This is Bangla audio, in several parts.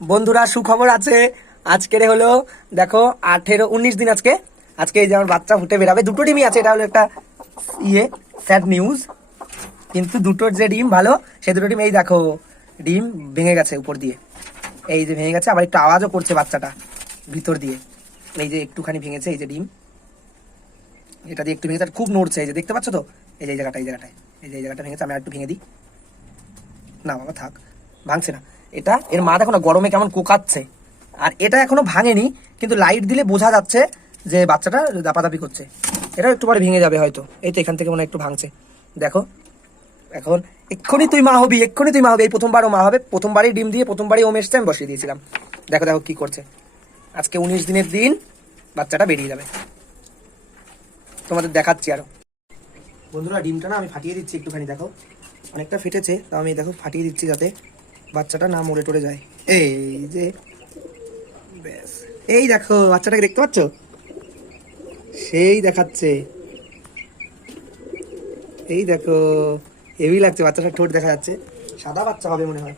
বন্ধুরা সুখবর আছে। আজকের হলো দেখো 18-19 দিন আজকে আজকে এই যে আমার বাচ্চা ফুটে বেরাবে। দুটো ডিমই আছে, এটা হলো একটা স্যাড নিউজ। কিন্তু দুটোর যে ডিম ভালো, সেই দুটো ডিম এই দেখো ডিম ভেঙে গেছে উপর দিয়ে, এই যে ভেঙে গেছে। আবার একটু আওয়াজও করছে বাচ্চাটা ভিতর দিয়ে, এই যে একটুখানি ভেঙেছে। এই যে ডিম এটা দিয়ে একটু ভেঙেছে, খুব নড়ছে। এই যে দেখতে পাচ্ছ তো, এই যে এই জায়গাটায় এই জায়গাটা ভেঙেছে। আমি আর একটু ভেঙে দিই। না বাবা থাক, ভাঙছে না। এটা এর মা দেখো না গরমে কেমন কোকাচ্ছে। আর এটা এখনো ভাঙেনি, কিন্তু লাইট দিলে বোঝা যাচ্ছে যে বাচ্চাটা দাপাদাপি করছে। এটা একটু পরে ভেঙে যাবে হয়তো। এই তো এখান থেকে মনে হয় একটু ভাঙছে, দেখো। এখন এক্ষুনি তুই মা হবি, এক্ষুনি তুই মা হবি। এই প্রথমবারও মা হবে, প্রথমবারই ডিম দিয়ে প্রথমবারই ওম এসছে, আমি বসিয়ে দিয়েছিলাম। দেখো দেখো কি করছে। আজকে 19 দিনের দিন, বাচ্চাটা বেরিয়ে যাবে। তোমাদের দেখাচ্ছি আরো। বন্ধুরা ডিমটা না আমি ফাটিয়ে দিচ্ছি একটুখানি, দেখো অনেকটা ফেটেছে, তো আমি দেখো ফাটিয়ে দিচ্ছি যাতে বাচ্চাটা না মরে টরে যায়। এই যে ব্যাস, এই দেখো বাচ্চাটাকে দেখতে পাচ্ছ, সেই দেখাচ্ছে। এই দেখো হেভি লাগছে, বাচ্চাটা ঠোঁট দেখা যাচ্ছে। সাদা বাচ্চা হবে মনে হয়,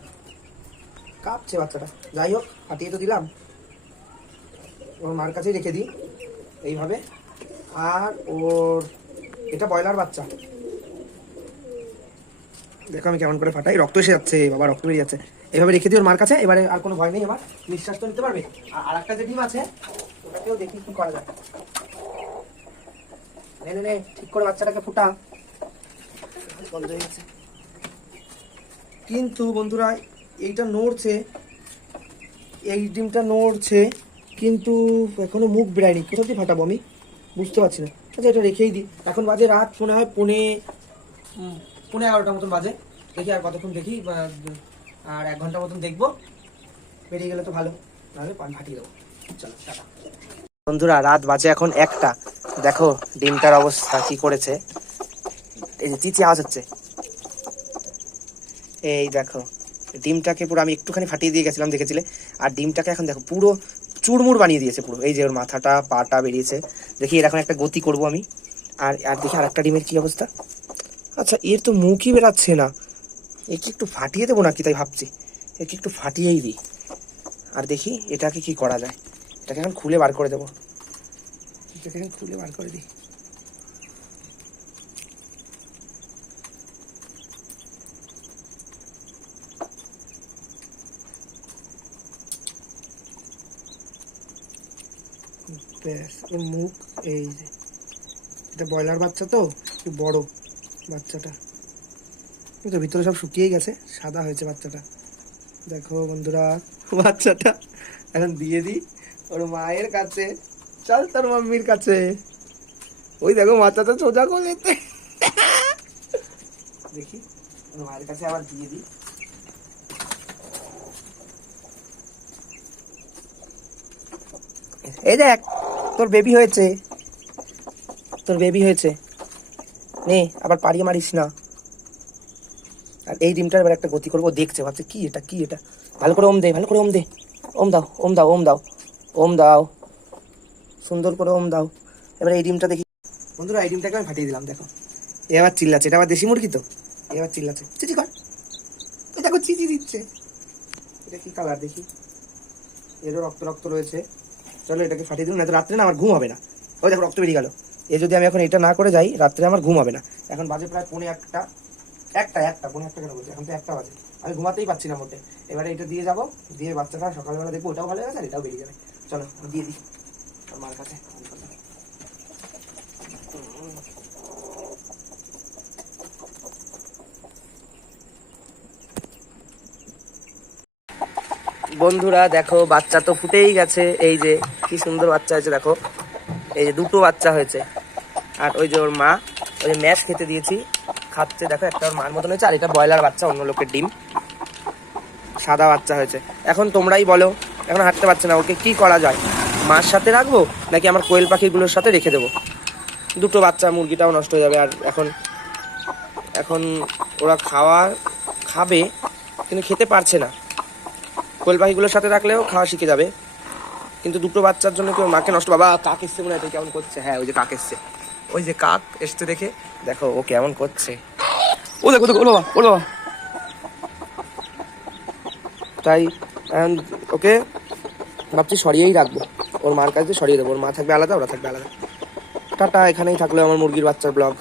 কাঁপছে বাচ্চাটা। যাই হোক ফাটিয়ে তো দিলাম, ওর মার কাছেই রেখে দিই এইভাবে। আর ওর এটা ব্রয়লার বাচ্চা, দেখো আমি কেমন করে ফাটাই। রক্ত এসে যাচ্ছে বাবা, রক্ত বেরিয়ে যাচ্ছে। এইভাবে রেখে দিই ওর মার কাছে। এবারে আর কোনো ভয় নেই আমার, নিঃশ্বাস তো নিতে পারবে। আর একটা যে ডিম আছে ওটাকেও দেখি কি করা যায়। নে নে নে, ঠিক করে বাচ্চাটাকে ফুটা। বন্ধ হয়ে গেছে। কিন্তু বন্ধুরা এইটা নড়ছে, এই ডিমটা নড়ছে, কিন্তু এখনো মুখ বেরায়নি। কোথা দিয়ে ফাটাবো আমি বুঝতে পারছি না। আচ্ছা এটা রেখেই দিই। এখন বাজে রাত মনে হয় 11:30 মতন বাজে। দেখি আর কতক্ষণ দেখি, আর 1 ঘন্টা মতন দেখবো। বেরিয়ে গেলে তো ভালো, নাহলে পান ফাটিয়ে দেবো। চলো টাটা। বন্ধুরা রাত বাজে এখন 1টা। দেখো ডিমটার অবস্থা কি করেছে। এই যে চিচি আওয়াজ হচ্ছে। এই দেখো ডিমটাকে পুরো আমি একটুখানি ফাটিয়ে দিয়ে গেছিলাম, দেখেছিলে। আর ডিমটাকে এখন দেখো পুরো চুরমুর বানিয়ে দিয়েছে পুরো। এই যে ওর মাথাটা পাটা বেরিয়েছে। দেখি এর এখন একটা গতি করবো আমি। আর আর দেখি আর একটা ডিমের কি অবস্থা। আচ্ছা এর তো মুখই বেরাচ্ছে না, একে একটু ফাটিয়ে দেবো নাকি তাই ভাবছি। একে একটু ফাটিয়েই দিই, আর দেখি এটাকে কি করা যায়। এটাকে এখন খুলে বার করে দেবো, এটাকে এখন খুলে বার করে দিই। ব্যাস ওর মুখ, এই যে এটা ব্রয়লার বাচ্চা তো একটু বড় বাচ্চাটা, তো ভিতরে সব শুকিয়ে গেছে, সাদা হয়েছে বাচ্চাটা। দেখো বন্ধুরা বাচ্চাটা এখন দিয়ে দিই ওর মায়ের কাছে। চল তোর মাম্মির কাছে। ওই দেখো বাচ্চাটা সোজা করলেতে। দেখি ওর মায়ের কাছে আবার দিয়ে দিই। এই দেখ তোর বেবি হয়েছে, তোর বেবি হয়েছে। নে আবার পাড়িয়ে মারিস না। আর এই ডিমটার এবার একটা গতি করবো, দেখছে ভাবছে কি এটা কি এটা। ভালো করে ওম দে, ভালো করে ওম দে। ওম দাও ওম দাও ওম দাও ওম দাও, সুন্দর করে ওম দাও। এবার এই ডিমটা দেখি। বন্ধুরা এই ডিমটাকে আমি ফাটিয়ে দিলাম, দেখো এ আবার চিল্লাচ্ছে। এটা আবার দেশি মুরগি তো, এ আবার চিল্লাচ্ছে চিচি কর। দেখো চিচি দিচ্ছে। এটা কি কালার দেখি, এরও রক্ত রক্ত রয়েছে। চলো এটাকে ফাটিয়ে দিন, না তো রাত্রে না আমার ঘুম হবে না। ওই দেখো রক্ত বেরিয়ে গেল। এ যদি আমি এখন এটা না করে যাই রাত্রে আমার ঘুম হবে না। এখন বাজে প্রায় 1:45। একটা 1:45 কেন বলছি, এখন তো 1টা বাজে। আমি ঘুমাতেই পারছি না মোটে। এবারে এটা দিয়ে যাবো, দিয়ে বাচ্চাটা সকালবেলা দেখবো ওটাও ভালো হয়ে গেছে আর এটাও বেরিয়ে যাবে। চলো আমি দিয়ে দিই ওর মার কাছে। বন্ধুরা দেখো বাচ্চা তো ফুটেই গেছে। এই যে কি সুন্দর বাচ্চা হয়েছে দেখো, এই যে দুটো বাচ্চা হয়েছে। আর ওই যে ওর মা, ওই যে ম্যাশ খেতে দিয়েছি খাচ্ছে, দেখো একটা ওর মার মতন হয়েছে। আর এটা ব্রয়লার বাচ্চা, অন্য লোকের ডিম, সাদা বাচ্চা হয়েছে। এখন তোমরাই বলো, এখন হাঁটতে পারছে না, ওকে কি করা যায়? মার সাথে রাখবো নাকি আমার কোয়েল পাখিগুলোর সাথে রেখে দেবো? দুটো বাচ্চা, মুরগিটাও নষ্ট হয়ে যাবে। আর এখন এখন ওরা খাবে কিন্তু খেতে পারছে না। কোয়েল পাখিগুলোর সাথে রাখলেও খাওয়া শিখে যাবে, কিন্তু দুটো বাচ্চার জন্য কেউ মাকে নষ্ট। বাবা কাক এসছে মনে হয়, কেমন করছে। হ্যাঁ ওই যে কাক এসছে, ওই যে কাক এসছে দেখে দেখো ও কেমন করছে। ও দেখো দেখো, ওলো বাবা ওলো বাবা। তাই ওকে ভাবছি সরিয়েই রাখবো, ওর মার কাছে সরিয়ে দেবো, ওর মা থাকবে আলাদা, ওরা থাকবে আলাদা। টাটা, এখানেই থাকলো আমার মুরগির বাচ্চার ব্লগ।